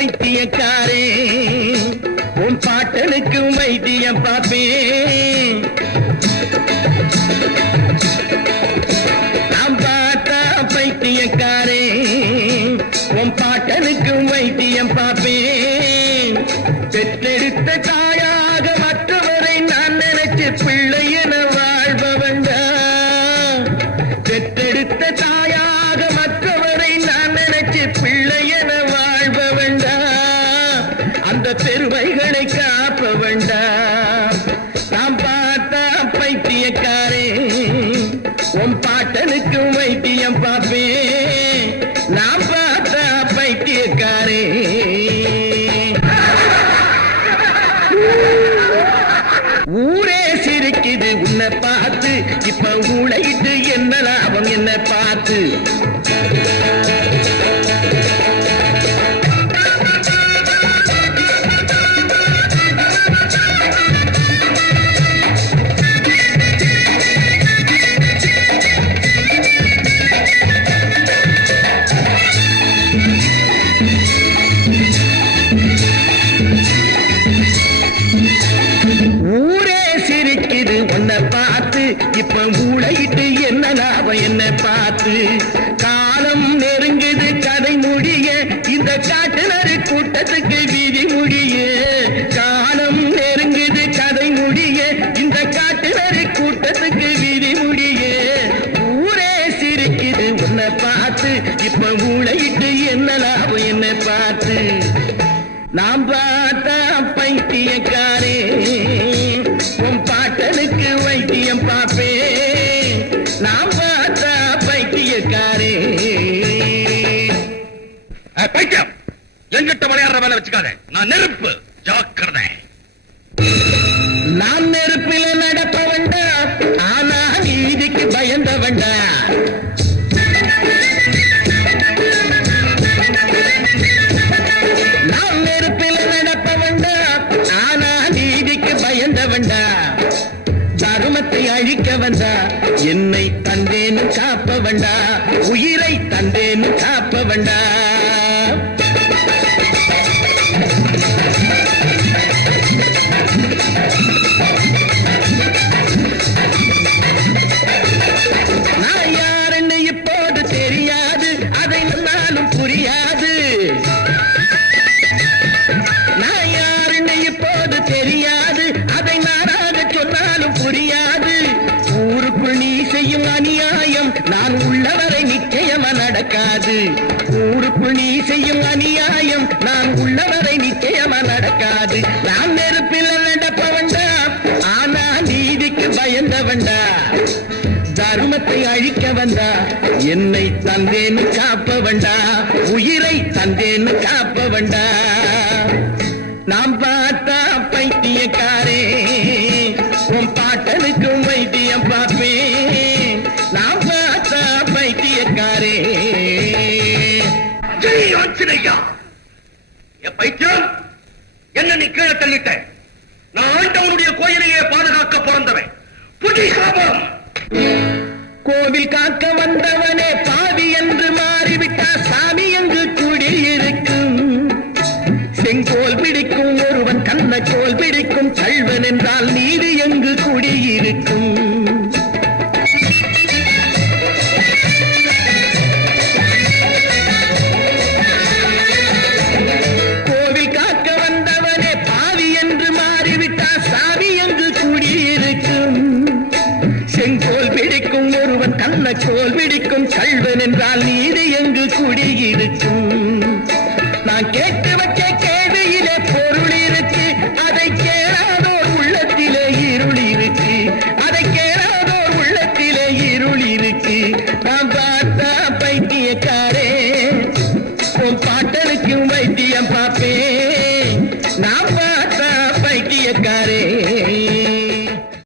வைத்தியக்காரே உன் பாட்டனுக்கு வைத்தியம் பார்ப்பேன். அந்த பெருமைகளை வேண்டாம் நாம் பார்த்தா பைத்தியக்காரே உன் பாட்டனுக்கு வைத்தியம் பார்ப்பே. நாம் பார்த்தா பைத்தியக்காரே. ஊரே சிரிக்குது உன்னை பார்த்து இப்ப உழைத்து என்ன லாபம் என்ன பார்த்து. காலம் நெருங்குது கதை முடிய. இந்த காட்டுநரு கூட்டத்துக்கு விதி முடிய. காலம் நெருங்குது கதை முடிய. இந்த காட்டுநரு கூட்டத்துக்கு விதி முடிய. ஊரே சிரிக்குது உன்னை பார்த்து. இப்ப ஊழையிட்டு என்ன லாபம் என்ன பார்த்து நாம் பார்த்தா பைத்தியக்காரே. பைத்தியம். எங்கிட்ட விளையாடுற வேலை வச்சுக்காத. நான் நெருப்பு. ஜாக்கிரதை. நான் நெருப்பில நடப்பவன்டா. ஆனா நீதிக்கு பயந்தவன்டா. நான் நெருப்பில நடப்பவன்டா. ஆனா நீதிக்கு பயந்தவன்டா. தர்மத்தை அழிக்க வந்தா. என்னை தந்தேன்னு காப்பவன்டா. உயிரை தந்தேன்னு புரியாது நான் யாருன்னு இப்போது தெரியாது. அதை நானாக சொன்னாலும் புரியாது. ஊருக்குள் நீ செய்யும் அநியாயம் நான் உள்ளவரை நிச்சயமா நடக்காது. தர்மத்தை அழிக்க வந்தா என்னை தந்தேன்னு காப்ப வண்டா உயிரை தந்தேன்னு காப்ப வண்டா நாம் பார்த்தா பைத்தியக்காரே உன் பாட்டனுக்கும் வைத்தியம் பார்ப்பேன். நாம் பார்த்தா பைத்தியக்காரே. பைத்தியம் என்ன நீ கீழே தள்ளிட்ட? நான் ஆண்டவனுடைய கோயிலையே பாதுகாக்க பிறந்தவன். புதிய சாபம்! கோவில் காக்க வந்தவனே. கண்ணக்கோல் பிடிக்கும் கள்வன் என்றால் நீதி எங்கு குடியிருக்கும்? நான் கேட்டு வச்ச கேள்வியிலே பொருள் இருக்கு அதை